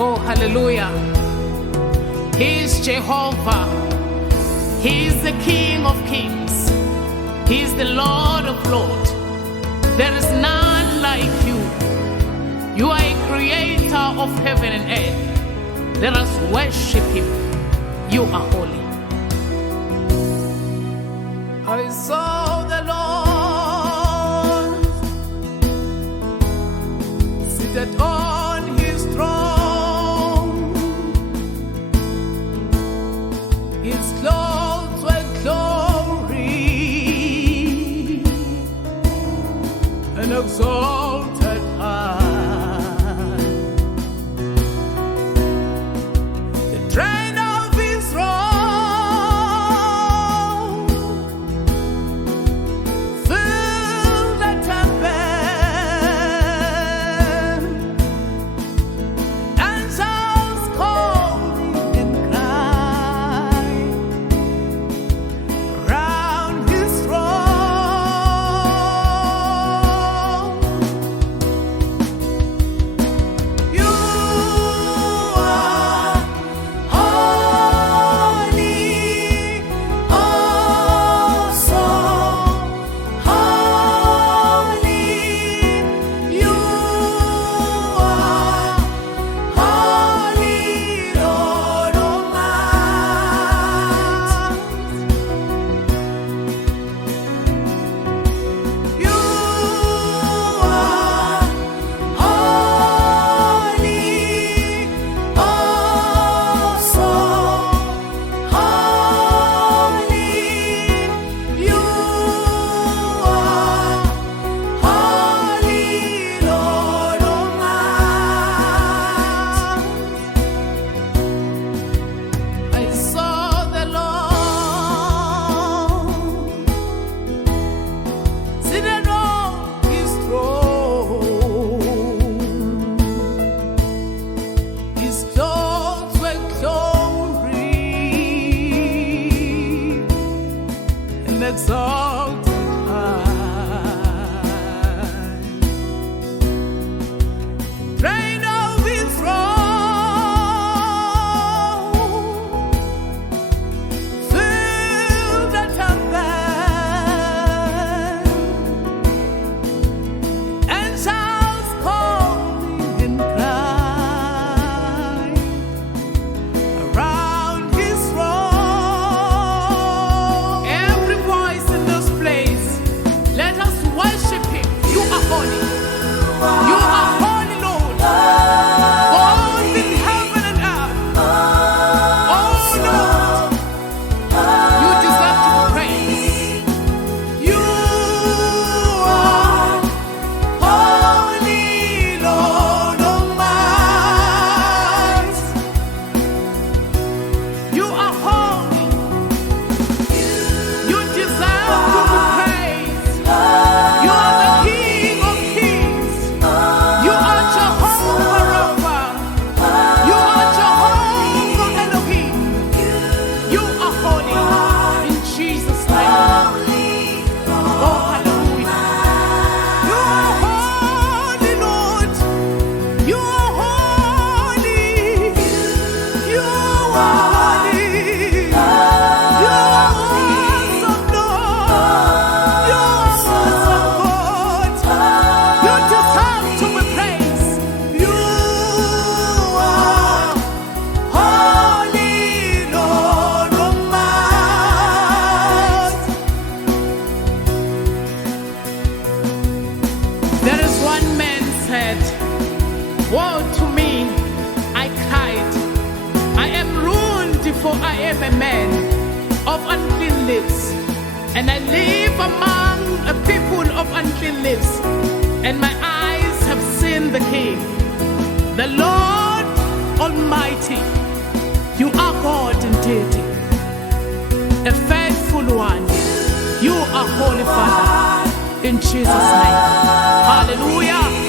Oh, hallelujah. He is Jehovah. He is the King of kings. He is the Lord of lords. There is none like you. You are a creator of heaven and earth. Let us worship him. You are holy. I saw the Lord seated on his throne. His clothes were glory and exalted high. The train of his robe filled the temple, and angels calling and crying round his throne. You are holy, oh so holy. You are holy, Lord Almighty. You are holy, oh so holy. You are holy, Lord Almighty. I saw the Lord seated on his throne. His clothes were glory and exalted high. Train of his robe filled the temple, and angels calling and crying around his throne. Every voice in this place, let us worship him. You are holy. You are holy, Lord. Both in heaven and earth. Oh, Lord, you deserve to be praised. You are holy, Lord Almighty. You are holy. You deserve to be praised. You are the King of kings. You are Jehovah Rapha. You are Jehovah Elohim. You are holy. In Jesus' name. Oh, hallelujah. You are holy, Lord. You are holy. You are holy. You are awesome, Lord. You are awesome, God. You deserve to be praised. You are holy, Lord Almighty. There is one man said, woe to me, I cried. I am ruined, for I am a man of unclean lips, and I live among a people of unclean lips, and my eyes have seen the King, the Lord Almighty. You are God indeed, a faithful one. You are Holy Father, in Jesus' name. Hallelujah.